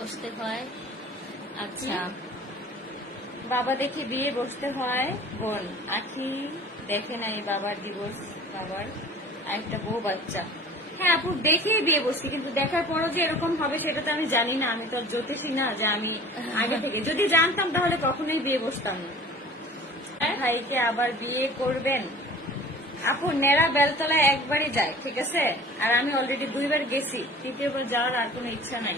বসতে হয়। আচ্ছা। বাবা দেখে বিয়ে বসতে হয়। বোন আখি দেখে নাই বাবার ডিভোর্স বাবার। আর একটা বউ বাচ্চা। হ্যাঁ আপু দেখেই বিয়ে বসছি কিন্তু দেখার পরও যে এরকম হবে সেটা তো আমি জানি না। আমি তো আর জ্যোতিষী না যে আমি আগে থেকে। যদি জানতাম তাহলে কখনোই বিয়ে বসতাম না। ভাইকে আবার বিয়ে করবেন। আপু নেড়া বেলতলায় একবারই যায় ঠিক আছে? আর আমি অলরেডি দুইবার গেছি। তৃতীয়বার যাওয়ার আর কোনো ইচ্ছা নাই।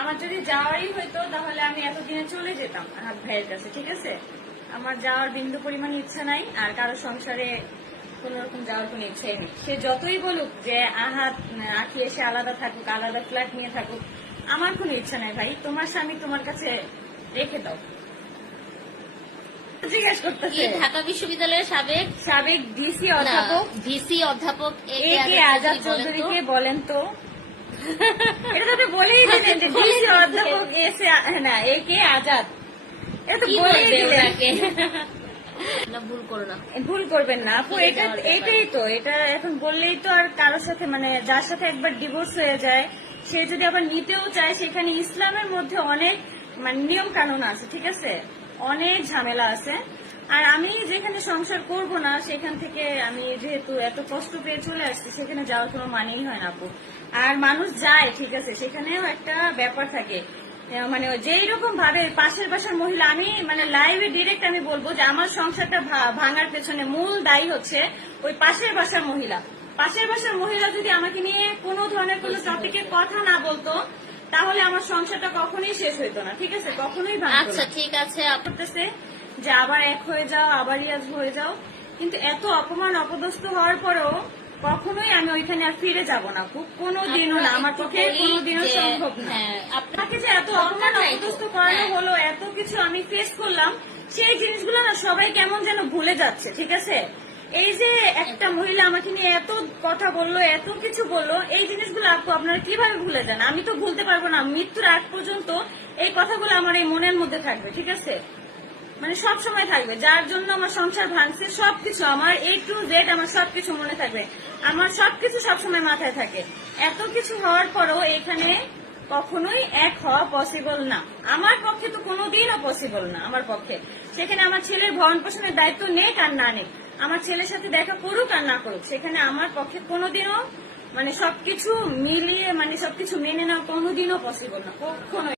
আমার যদি যাওয়ারই হইতো তাহলে আমি এতদিনে চলে যেতাম হাত ভাইয়ের কাছে ঠিক আছে? আমার যাওয়ার বিন্দু পরিমাণ ইচ্ছা নাই আর কারও সংসারে কোন রকম যাওয়ার কোনো ইচ্ছাই নেই। সে যতই বলুক যে আহাত আখি এসে আলাদা থাকুক আলাদা ফ্ল্যাট নিয়ে থাকুক আমার কোনো ইচ্ছা নাই ভাই। তোমার স্বামী তোমার কাছে রেখে দাও। জিজ্ঞেস কি করতেছে ঢাকা বিশ্ববিদ্যালয়ের সাবেক সাবেক ডিসি অধ্যাপক ভিসি অধ্যাপক এ কে আজাদ চৌধুরীকে বলেন তো এটা তো বলেই দিলেন যে ডিসি অধ্যাপক এসে না এ কে আজাদ। এটা তো বলেই দিলেন। ভুল করো না। ভুল করবেন না আপু এটা এটাই তো এটা এখন বললেই তো আর কারোর সাথে মানে যার সাথে একবার ডিভোর্স হয়ে যায় সে যদি আবার নিতেও চায় সেখানে ইসলামের মধ্যে অনেক মানে নিয়ম কানুন আছে ঠিক আছে? অনেক ঝামেলা আছে। আর আমি যেখানে সংসার করব না সেখান থেকে আমি যেহেতু এত কষ্ট পেয়ে চলে আসছি সেখানে যাওয়ার কোনো মানেই হয় না আপু। আর মানুষ যায় ঠিক আছে সেখানেও একটা ব্যাপার থাকে। মানে যেই রকম ভাবে পাশের বাসার মহিলা আমি মানে লাইভে ডিরেক্ট আমি বলব যে আমার সংসারটা ভাঙার পেছনে মূল দায়ী হচ্ছে ওই পাশের বাসার মহিলা। পাশের বাসার মহিলা যদি আমাকে নিয়ে কোনো ধরনের কোনো টপিকে কথা না বলতো তাহলে আমার সংসারটা কখনোই শেষ হইতো না ঠিক আছে? কখনোই আচ্ছা ঠিক আছে করতেছে। যে আবার এক হয়ে যাও আবার ইয়াজ হয়ে যাও। কিন্তু এত অপমান অপদস্থ হওয়ার পরেও কখনোই আমি ওইখানে আর ফিরে যাব না। খুব কোনো দিনও না আমার পক্ষে বলি কোনো দিনও সম্ভব না। হ্যাঁ, আপনাকে যে এত অপমান দরকার নাই তো। অপদস্থ করানো হ্যাঁ। হলো এত কিছু আমি ফেস করলাম সেই জিনিসগুলো না সবাই কেমন যেন ভুলে যাচ্ছে ঠিক আছে? এই যে একটা মহিলা আমাকে নিয়ে এত কথা বলল এত কিছু বলল এই জিনিসগুলো আপু আপনারা কীভাবে ভুলে যান? আমি তো ভুলতে পারব না মৃত্যুর আগ পর্যন্ত এই কথাগুলো আমার এই মনের মধ্যে থাকবে ঠিক আছে? মানে সব সময় থাকবে। যার জন্য আমার সংসার ভাঙছে, সবকিছু আমার এ টু জেড আমার সবকিছু মনে থাকবে। আমার সবকিছু সবসময় মাথায় থাকে। এত কিছু হওয়ার পরও এখানে কখনোই এক হওয়া পসিবল না। আমার পক্ষে তো কোনোদিনও পসিবল না, আমার পক্ষে। সেখানে আমার ছেলের ভরণ পোষণের দায়িত্ব নেক আর না নেক। আমার ছেলের সাথে দেখা করুক আর না করুক, সেখানে আমার পক্ষে কোনোদিনও মানে সবকিছু মিলিয়ে মানে সবকিছু মেনে নেওয়া কোনোদিনও পসিবল না কখনো